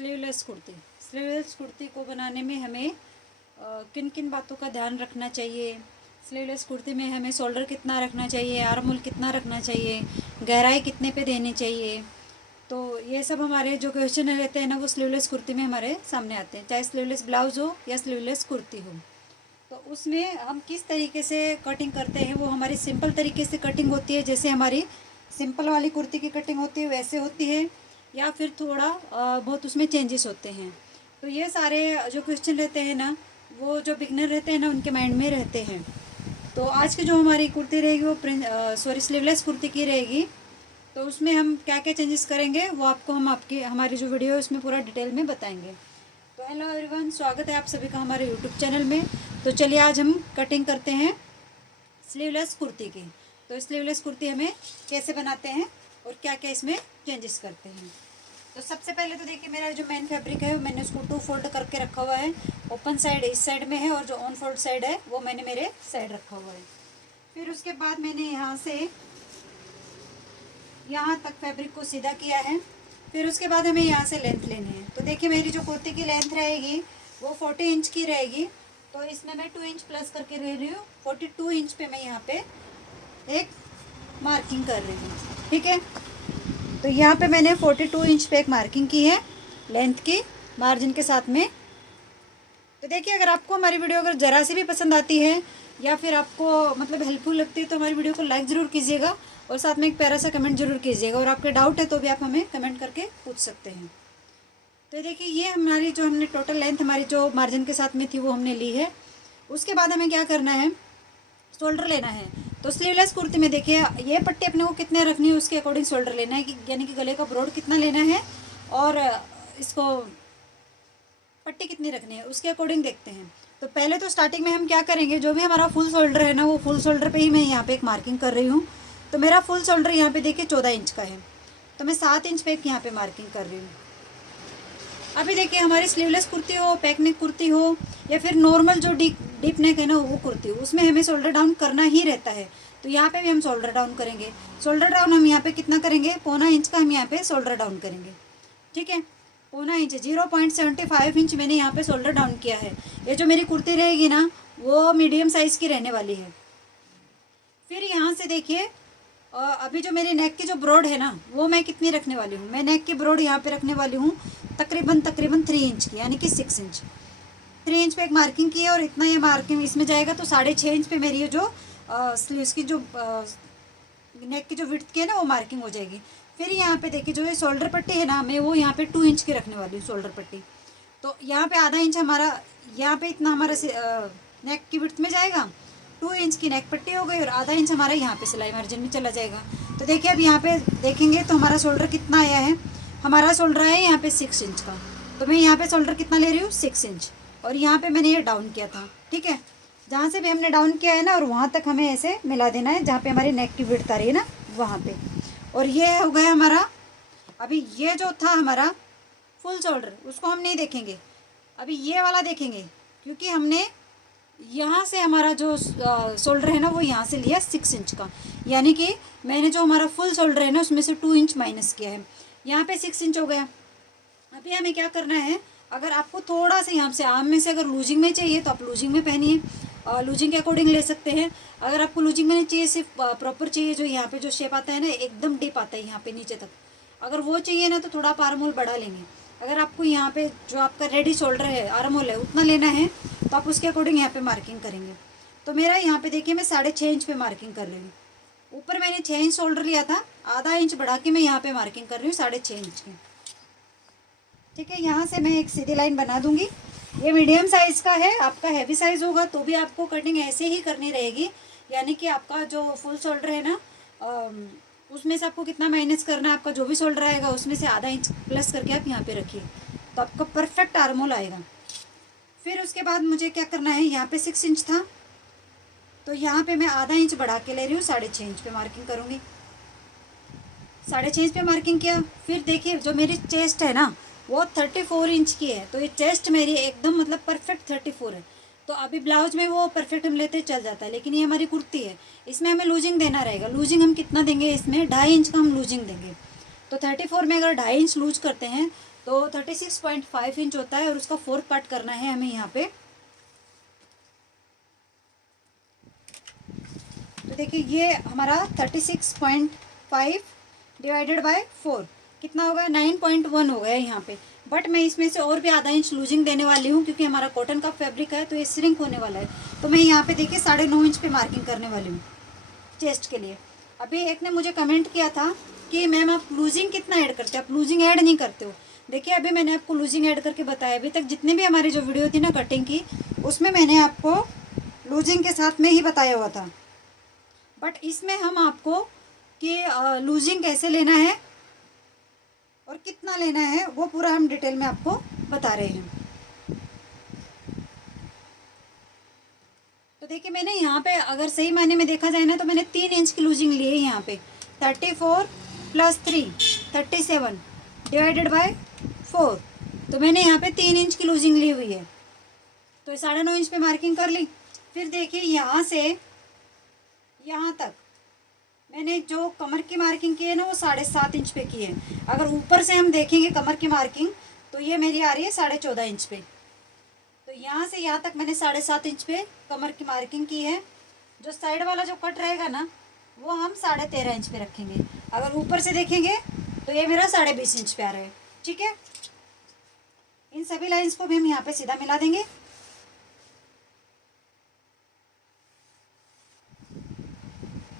Sleeveless kurti. Sleeveless kurti को बनाने में हमें किन किन बातों का ध्यान रखना चाहिए। स्लीवलेस कुर्ती में हमें शोल्डर कितना रखना चाहिए, आर्म होल कितना रखना चाहिए, गहराई कितने पे देनी चाहिए। तो ये सब हमारे जो क्वेश्चन रहते हैं ना, वो स्लीवलेस कुर्ती में हमारे सामने आते हैं, चाहे स्लीवलेस ब्लाउज हो या स्लीवलेस कुर्ती हो। तो उसमें हम किस तरीके से कटिंग करते हैं, वो हमारी सिंपल तरीके से कटिंग होती है, जैसे हमारी सिंपल वाली कुर्ती की कटिंग होती है वैसे होती है, या फिर थोड़ा बहुत उसमें चेंजेस होते हैं। तो ये सारे जो क्वेश्चन रहते हैं ना, वो जो बिगनर रहते हैं ना उनके माइंड में रहते हैं। तो आज की जो हमारी कुर्ती रहेगी वो स्लीवलेस कुर्ती की रहेगी। तो उसमें हम क्या क्या चेंजेस करेंगे वो आपको हम हमारी जो वीडियो है उसमें पूरा डिटेल में बताएंगे। तो हेलो एवरीवन, स्वागत है आप सभी का हमारे यूट्यूब चैनल में। तो चलिए आज हम कटिंग करते हैं स्लीवलेस कुर्ती की। तो स्लीवलेस कुर्ती हमें कैसे बनाते हैं और क्या क्या इसमें चेंजेस करते हैं। तो सबसे पहले तो देखिए, मेरा जो मेन फैब्रिक है मैंने उसको 2 फोल्ड करके रखा हुआ है। ओपन साइड इस साइड में है और जो ऑन फोल्ड साइड है वो मैंने मेरे साइड रखा हुआ है। फिर उसके बाद मैंने यहाँ से यहाँ तक फैब्रिक को सीधा किया है। फिर उसके बाद हमें यहाँ से लेंथ लेनी है। तो देखिए, मेरी जो कुर्ती की लेंथ रहेगी वो 40 इंच की रहेगी। तो इसमें मैं 2 इंच प्लस करके ले रही हूँ। 42 इंच पे मैं यहाँ पे एक मार्किंग कर रही हूँ, ठीक है। तो यहाँ पे मैंने 42 इंच पे एक मार्किंग की है लेंथ की, मार्जिन के साथ में। तो देखिए, अगर आपको हमारी वीडियो अगर ज़रा सी भी पसंद आती है या फिर आपको मतलब हेल्पफुल लगती है तो हमारी वीडियो को लाइक ज़रूर कीजिएगा और साथ में एक प्यारा सा कमेंट जरूर कीजिएगा। और आपके डाउट है तो भी आप हमें कमेंट करके पूछ सकते हैं। तो देखिए, ये हमारी जो हमने टोटल लेंथ हमारी जो मार्जिन के साथ में थी वो हमने ली है। उसके बाद हमें क्या करना है, शोल्डर लेना है। तो स्लीवलेस कुर्ती में देखिए, ये पट्टी अपने को कितने रखनी है उसके अकॉर्डिंग शोल्डर लेना है, कि यानी कि गले का ब्रॉड कितना लेना है और इसको पट्टी कितनी रखनी है उसके अकॉर्डिंग देखते हैं। तो पहले तो स्टार्टिंग में हम क्या करेंगे, जो भी हमारा फुल शोल्डर है ना, वो फुल शोल्डर पे ही मैं यहाँ पे एक मार्किंग कर रही हूँ। तो मेरा फुल शोल्डर यहाँ पे देखिए 14 इंच का है, तो मैं 7 इंच पे एक यहाँ पे मार्किंग कर रही हूँ। अभी देखिए, हमारी स्लीवलेस कुर्ती हो, पैक नेक कुर्ती हो या फिर नॉर्मल जो डीप नेक है ना वो कुर्ती हो, उसमें हमें शोल्डर डाउन करना ही रहता है। तो यहाँ पे भी हम शोल्डर डाउन करेंगे। शोल्डर डाउन हम यहाँ पे कितना करेंगे, 1.25 इंच का हम यहाँ पे शोल्डर डाउन करेंगे, ठीक है। 1.25 इंच, 0.75 इंच मैंने यहाँ पे शोल्डर डाउन किया है। ये जो मेरी कुर्ती रहेगी ना वो मीडियम साइज़ की रहने वाली है। फिर यहाँ से देखिए, अभी जो मेरी नेक की जो ब्रॉड है ना वो मैं कितनी रखने वाली हूँ, मैं नेक की ब्रॉड यहाँ पे रखने वाली हूँ तकरीबन 3 इंच की, यानी कि 6 इंच। 3 इंच पे एक मार्किंग की है और इतना ये मार्किंग इसमें जाएगा तो 6.5 इंच पे मेरी ये जो स्लीव्स की जो नेक की जो विड्थ की है ना वो मार्किंग हो जाएगी। फिर यहाँ पे देखिए, जो ये शोल्डर पट्टी है ना, मैं वो यहाँ पे 2 इंच की रखने वाली हूँ शोल्डर पट्टी। तो यहाँ पे आधा इंच हमारा, यहाँ पे इतना हमारा नेक की विड्थ में जाएगा, 2 इंच की नेक पट्टी हो गई और आधा इंच हमारा यहाँ पे सिलाई मार्जिन में चला जाएगा। तो देखिए, अब यहाँ पे देखेंगे तो हमारा शोल्डर कितना आया है, हमारा शोल्डर आया है यहाँ पे 6 इंच का। तो मैं यहाँ पे शोल्डर कितना ले रही हूँ, 6 इंच। और यहाँ पे मैंने ये डाउन किया था, ठीक है। जहाँ से भी हमने डाउन किया है ना, और वहाँ तक हमें ऐसे मिला देना है जहाँ पे हमारी नेक की विड्थ आ रही है ना वहाँ पे। और ये हो गया हमारा। अभी ये जो था हमारा फुल शोल्डर, उसको हम नहीं देखेंगे, अभी ये वाला देखेंगे, क्योंकि हमने यहाँ से हमारा जो शोल्डर है ना वो यहाँ से लिया 6 इंच का, यानी कि मैंने जो हमारा फुल शोल्डर है ना उसमें से 2 इंच माइनस किया है, यहाँ पे 6 इंच हो गया। अभी हमें क्या करना है, अगर आपको थोड़ा सा यहाँ से आर्म में से अगर लूजिंग में चाहिए तो आप लूजिंग में पहनिए, लूजिंग के अकॉर्डिंग ले सकते हैं। अगर आपको लूजिंग में नहीं चाहिए, सिर्फ प्रॉपर चाहिए, जो यहाँ पे जो शेप आता है ना एकदम डीप आता है यहाँ पे नीचे तक, अगर वो चाहिए ना तो थोड़ा आप आर्म होल बढ़ा लेंगे। अगर आपको यहाँ पे जो आपका रेडी शोल्डर है, आर्म होल है, उतना लेना है तो आप उसके अकॉर्डिंग यहाँ पे मार्किंग करेंगे। तो मेरा यहाँ पे देखिए, मैं 6.5 इंच पे मार्किंग कर रही हूँ। ऊपर मैंने 6 इंच शोल्डर लिया था, आधा इंच बढ़ा के मैं यहाँ पे मार्किंग कर रही हूँ 6.5 इंच की, ठीक है। यहाँ से मैं एक सीधी लाइन बना दूंगी। ये मीडियम साइज़ का है, आपका हैवी साइज़ होगा तो भी आपको कटिंग ऐसे ही करनी रहेगी, यानी कि आपका जो फुल शोल्डर है ना उसमें से आपको कितना माइनस करना है, आपका जो भी शोल्डर आएगा उसमें से आधा इंच प्लस करके आप यहाँ पे रखिए, तो आपका परफेक्ट आर्म होल आएगा। फिर उसके बाद मुझे क्या करना है, यहाँ पे 6 इंच था तो यहाँ पे मैं आधा इंच बढ़ा के ले रही हूँ, 6.5 इंच पे मार्किंग करूँगी। 6.5 इंच पे मार्किंग किया। फिर देखिए, जो मेरी चेस्ट है ना वो 34 इंच की है, तो ये चेस्ट मेरी एकदम मतलब परफेक्ट 34 है। तो अभी ब्लाउज में वो परफेक्ट हम लेते चल जाता है, लेकिन ये हमारी कुर्ती है, इसमें हमें लूजिंग देना रहेगा। लूजिंग हम कितना देंगे, इसमें 2.5 इंच का हम लूजिंग देंगे। तो 34 में अगर 2.5 इंच लूज करते हैं तो 36.5 इंच होता है और उसका 4 पार्ट करना है हमें यहाँ पे। तो देखिए ये हमारा 36.5 डिवाइडेड बाय 4 कितना होगा, 9.1 हो गया यहाँ पे। बट मैं इसमें से और भी आधा इंच लूजिंग देने वाली हूँ क्योंकि हमारा कॉटन का फैब्रिक है तो ये श्रिंक होने वाला है। तो मैं यहाँ पे देखिए 9.5 इंच पे मार्किंग करने वाली हूँ चेस्ट के लिए। अभी एक ने मुझे कमेंट किया था कि मैम आप लूजिंग कितना ऐड करते हो, आप लूजिंग ऐड नहीं करते हो। देखिए अभी मैंने आपको लूजिंग ऐड करके बताया। अभी तक जितने भी हमारी जो वीडियो थी ना कटिंग की, उसमें मैंने आपको लूजिंग के साथ में ही बताया हुआ था। बट इसमें हम आपको कि लूजिंग कैसे लेना है और कितना लेना है वो पूरा हम डिटेल में आपको बता रहे हैं। तो देखिए मैंने यहाँ पे अगर सही मायने में देखा जाए ना तो मैंने 3 इंच की लूजिंग ली है यहाँ पे। 34 + 3 37 डिवाइडेड बाय 4। तो मैंने यहाँ पे 3 इंच की लूजिंग ली हुई है। तो 9.5 इंच पे मार्किंग कर ली। फिर देखिए यहाँ से यहाँ तक मैंने जो कमर की मार्किंग की है ना वो 7.5 इंच पे की है। अगर ऊपर से हम देखेंगे कमर की मार्किंग तो ये मेरी आ रही है 14.5 इंच पे। तो यहाँ से यहाँ तक मैंने 7.5 इंच पे कमर की मार्किंग की है। जो साइड वाला जो कट रहेगा ना वो हम 13.5 इंच पे रखेंगे। अगर ऊपर से देखेंगे तो ये मेरा 20.5 इंच पे आ रहा है। ठीक है, इन सभी लाइंस को भी हम यहाँ पे सीधा मिला देंगे।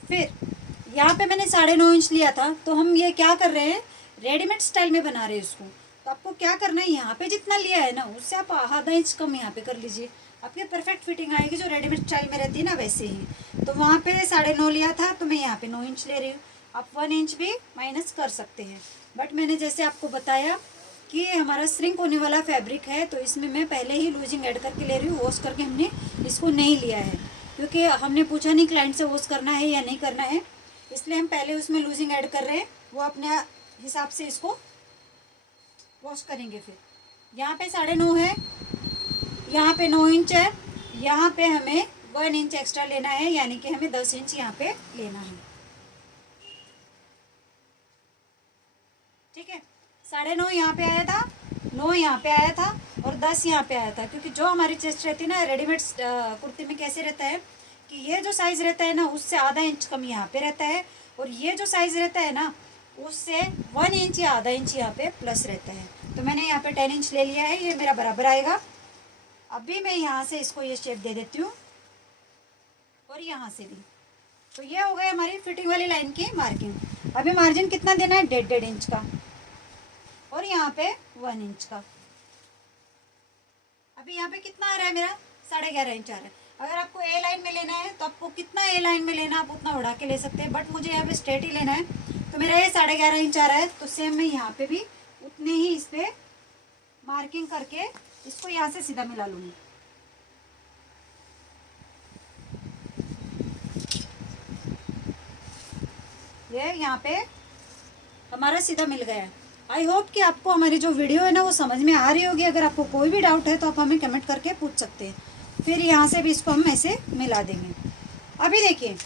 फिर यहाँ पे मैंने 9.5 इंच लिया था तो हम ये क्या कर रहे हैं, रेडीमेड स्टाइल में बना रहे हैं उसको। तो आपको क्या करना है, यहाँ पे जितना लिया है ना उससे आप आधा इंच कम यहाँ पे कर लीजिए। आपकी परफेक्ट फिटिंग आएगी जो रेडीमेड स्टाइल में रहती है ना वैसे ही। तो वहाँ पे 9.5 लिया था तो मैं यहाँ पे 9 इंच ले रही हूँ। आप 1 इंच भी माइनस कर सकते हैं। बट मैंने जैसे आपको बताया कि हमारा श्रिंक होने वाला फैब्रिक है तो इसमें मैं पहले ही लूजिंग ऐड करके ले रही हूँ। वॉश करके हमने इसको नहीं लिया है क्योंकि हमने पूछा नहीं क्लाइंट से वॉश करना है या नहीं करना है, इसलिए हम पहले उसमें लूजिंग ऐड कर रहे हैं। वो अपने हिसाब से इसको वॉश करेंगे। फिर यहाँ पे 9.5 है, यहाँ पे 9 इंच है, यहाँ पे हमें 1 इंच एक्स्ट्रा लेना है यानी कि हमें 10 इंच यहाँ पे लेना है। ठीक है, 9.5 यहाँ पे आया था, 9 यहाँ पे आया था और 10 यहाँ पे आया था। क्योंकि जो हमारी चेस्ट रहती है ना रेडीमेड कुर्ती में कैसे रहता है कि ये जो साइज़ रहता है ना उससे आधा इंच कम यहाँ पे रहता है और ये जो साइज़ रहता है ना उससे 1 इंच या आधा इंच यहाँ पे प्लस रहता है। तो मैंने यहाँ पे 10 इंच ले लिया है, ये मेरा बराबर आएगा। अभी मैं यहाँ से इसको ये शेप दे देती हूँ और यहाँ से भी। तो ये हो गई हमारी फिटिंग वाली लाइन की मार्किंग। अभी मार्जिन कितना देना है, 1.5 इंच का और यहाँ पे 1 इंच का। अभी यहाँ पे कितना आ रहा है मेरा, 11.5 इंच आ रहा है। अगर आपको ए लाइन में लेना है तो आपको कितना ए लाइन में लेना आप उतना उड़ा के ले सकते हैं। बट मुझे यहाँ पे स्ट्रेट ही लेना है तो मेरा ये 11.5 इंच आ रहा है। तो सेम मैं यहाँ पे भी उतने ही इस पर मार्किंग करके इसको यहाँ से सीधा मिला लूँगी। ये यहाँ पे हमारा सीधा मिल गया है। आई होप कि आपको हमारी जो वीडियो है ना वो समझ में आ रही होगी। अगर आपको कोई भी डाउट है तो आप हमें कमेंट करके पूछ सकते हैं। फिर यहाँ से भी इसको हम ऐसे मिला देंगे। अभी देखिए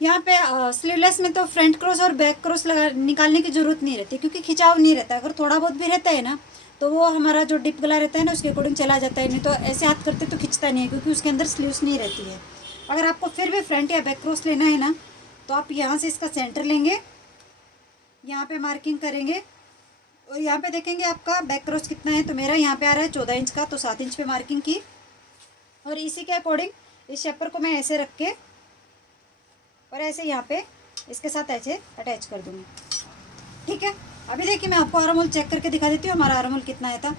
यहाँ पे स्लीवलेस में तो फ्रंट क्रॉस और बैक क्रॉस निकालने की ज़रूरत नहीं रहती क्योंकि खिंचाव नहीं रहता। अगर थोड़ा बहुत भी रहता है ना तो वो हमारा जो डिप गला रहता है ना उसके अकॉर्डिंग चला जाता है। नहीं तो ऐसे हाथ करते तो खिंचता नहीं है क्योंकि उसके अंदर स्लीव्स नहीं रहती है। अगर आपको फिर भी फ्रंट या बैक क्रॉस लेना है ना तो आप यहाँ से इसका सेंटर लेंगे, यहाँ पे मार्किंग करेंगे और यहाँ पे देखेंगे आपका बैक क्रॉस कितना है। तो मेरा यहाँ पे आ रहा है 14 इंच का, तो 7 इंच पे मार्किंग की और इसी के अकॉर्डिंग इस शेपर को मैं ऐसे रख के और ऐसे यहाँ पे इसके साथ ऐसे अटैच कर दूँगी। ठीक है, अभी देखिए मैं आपको आर्म होल चेक करके दिखा देती हूँ हमारा आर्म होल कितना आया था।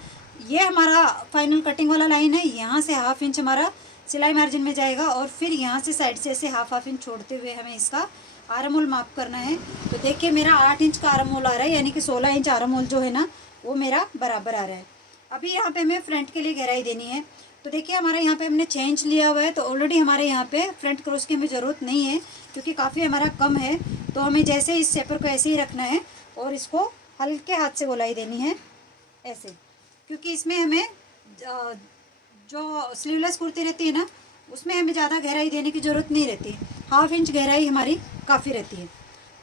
ये हमारा फाइनल कटिंग वाला लाइन है। यहाँ से 1/2 इंच हमारा सिलाई मार्जिन में जाएगा और फिर यहाँ से साइड से ऐसे 1/2 इंच छोड़ते हुए हमें इसका आर्म होल माप करना है। तो देखिए मेरा 8 इंच का आर्म होल आ रहा है यानी कि 16 इंच आर्म होल जो है ना वो मेरा बराबर आ रहा है। अभी यहाँ पे हमें फ्रंट के लिए गहराई देनी है। तो देखिए हमारे यहाँ पे हमने 6 इंच लिया हुआ है तो ऑलरेडी हमारे यहाँ पे फ्रंट क्रॉस की हमें ज़रूरत नहीं है क्योंकि काफ़ी हमारा कम है। तो हमें जैसे इस शेपर को ऐसे ही रखना है और इसको हल्के हाथ से गोलाई देनी है ऐसे, क्योंकि इसमें हमें जो स्लीवलेस कुर्ती रहती है ना उसमें हमें ज़्यादा गहराई देने की ज़रूरत नहीं रहती। 1/2 इंच गहराई हमारी काफ़ी रहती है।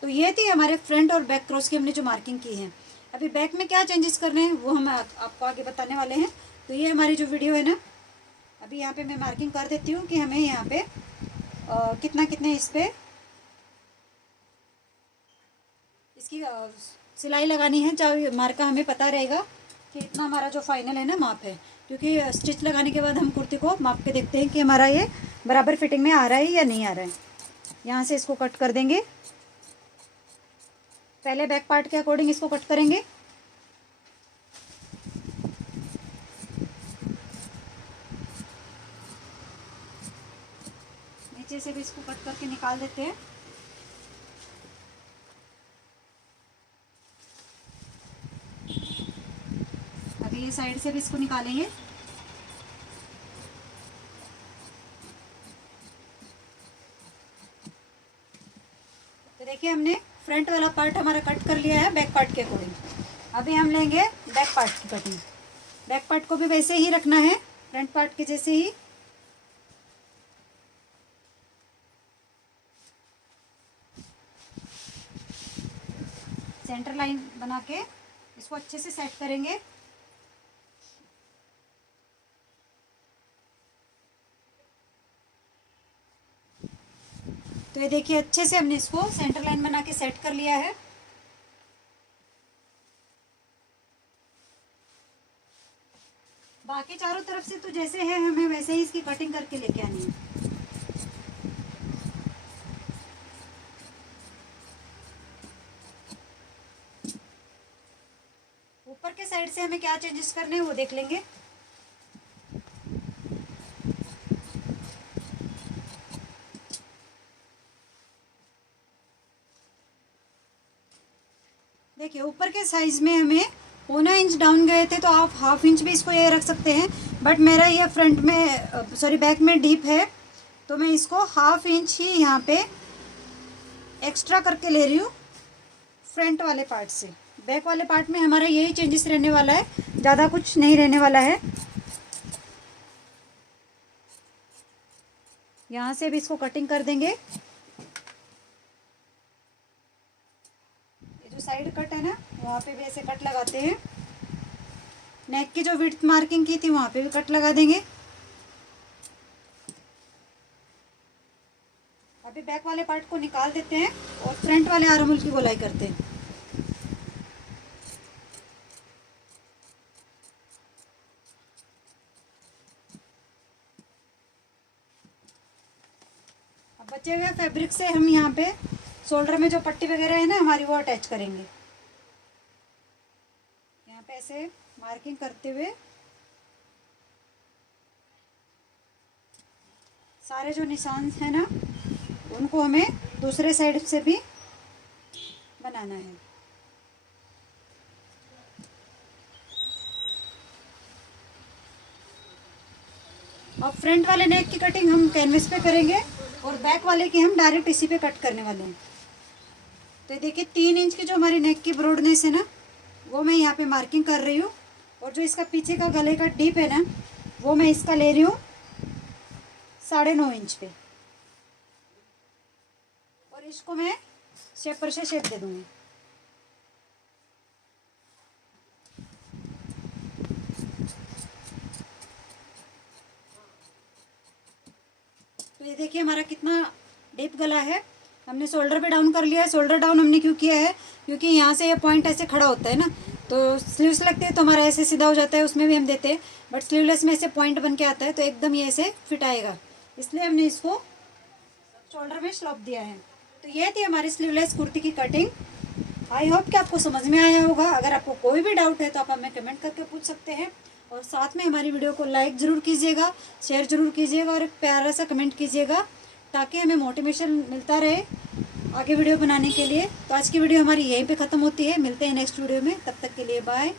तो ये थी हमारे फ्रंट और बैक क्रॉस की हमने जो मार्किंग की है। अभी बैक में क्या चेंजेस करने हैं वो हम आपको आगे बताने वाले हैं। तो ये हमारी जो वीडियो है ना, अभी यहाँ पे मैं मार्किंग कर देती हूँ कि हमें यहाँ पे कितना कितने इस पर इसकी सिलाई लगानी है। चाहे मार्का हमें पता रहेगा कि इतना हमारा जो फाइनल है ना माप है, क्योंकि स्टिच लगाने के बाद हम कुर्ती को माप के देखते हैं कि हमारा ये बराबर फिटिंग में आ रहा है या नहीं आ रहा है। यहाँ से इसको कट कर देंगे, पहले बैक पार्ट के अकॉर्डिंग इसको कट करेंगे। नीचे से भी इसको कट करके निकाल देते हैं। अभी ये साइड से भी इसको निकालेंगे। तो देखिए हमने फ्रंट वाला पार्ट हमारा कट कर लिया है बैक पार्ट के अकॉर्डिंग। अभी हम लेंगे बैक पार्ट की कटिंग। बैक पार्ट को भी वैसे ही रखना है, फ्रंट पार्ट के जैसे ही। सेंटर लाइन बना के इसको अच्छे से सेट करेंगे। तो ये देखिए अच्छे से हमने इसको सेंटर लाइन बना के सेट कर लिया है। बाकी चारों तरफ से तो जैसे है हमें वैसे ही इसकी कटिंग करके लेके आनी है। ऊपर के साइड से हमें क्या चेंजेस करने हैं वो देख लेंगे। देखिए ऊपर के साइज में हमें 1 इंच डाउन गए थे, तो आप 1/2 इंच भी इसको ये रख सकते हैं। बट मेरा ये फ्रंट में सॉरी बैक में डीप है, तो मैं इसको 1/2 इंच ही यहाँ पे एक्स्ट्रा करके ले रही हूँ फ्रंट वाले पार्ट से। बैक वाले पार्ट में हमारा यही चेंजेस रहने वाला है, ज़्यादा कुछ नहीं रहने वाला है। यहाँ से भी इसको कटिंग कर देंगे। जो साइड कट है ना वहाँ पे भी ऐसे कट लगाते हैं। नेक की जो विड्थ मार्किंग की थी वहाँ पे भी कट लगा देंगे। अभी बैक वाले पार्ट को निकाल देते हैं और फ्रंट वाले आर्म होल की गोलाई करते हैं। अब बचे हुए फैब्रिक से हम यहाँ पे शोल्डर में जो पट्टी वगैरह है ना हमारी वो अटैच करेंगे। यहाँ पे ऐसे मार्किंग करते हुए सारे जो निशान है ना उनको हमें दूसरे साइड से भी बनाना है। अब फ्रंट वाले नेक की कटिंग हम कैनवस पे करेंगे और बैक वाले की हम डायरेक्ट इसी पे कट करने वाले हैं। तो ये देखिए 3 इंच की जो हमारी नेक की ब्रॉडनेस है ना वो मैं यहाँ पे मार्किंग कर रही हूँ। और जो इसका पीछे का गले का डीप है ना वो मैं इसका ले रही हूँ 9.5 इंच पे। और इसको मैं शेपर से शेप दे दूँगी। तो ये देखिए हमारा कितना डीप गला है। हमने शोल्डर पे डाउन कर लिया है। शोल्डर डाउन हमने क्यों किया है, क्योंकि यहाँ से ये पॉइंट ऐसे खड़ा होता है ना, तो स्लीव्स लगते हैं तो हमारा ऐसे सीधा हो जाता है, उसमें भी हम देते हैं। बट स्लीवलेस में ऐसे पॉइंट बन के आता है तो एकदम ये ऐसे फिट आएगा, इसलिए हमने इसको शोल्डर में स्लोप दिया है। तो ये थी हमारी स्लीवलेस कुर्ती की कटिंग। आई होप कि आपको समझ में आया होगा। अगर आपको कोई भी डाउट है तो आप हमें कमेंट करके पूछ सकते हैं। और साथ में हमारी वीडियो को लाइक ज़रूर कीजिएगा, शेयर ज़रूर कीजिएगा और एक प्यारा सा कमेंट कीजिएगा, ताकि हमें मोटिवेशन मिलता रहे आगे वीडियो बनाने के लिए। तो आज की वीडियो हमारी यहीं पे ख़त्म होती है। मिलते हैं नेक्स्ट वीडियो में, तब तक के लिए बाय।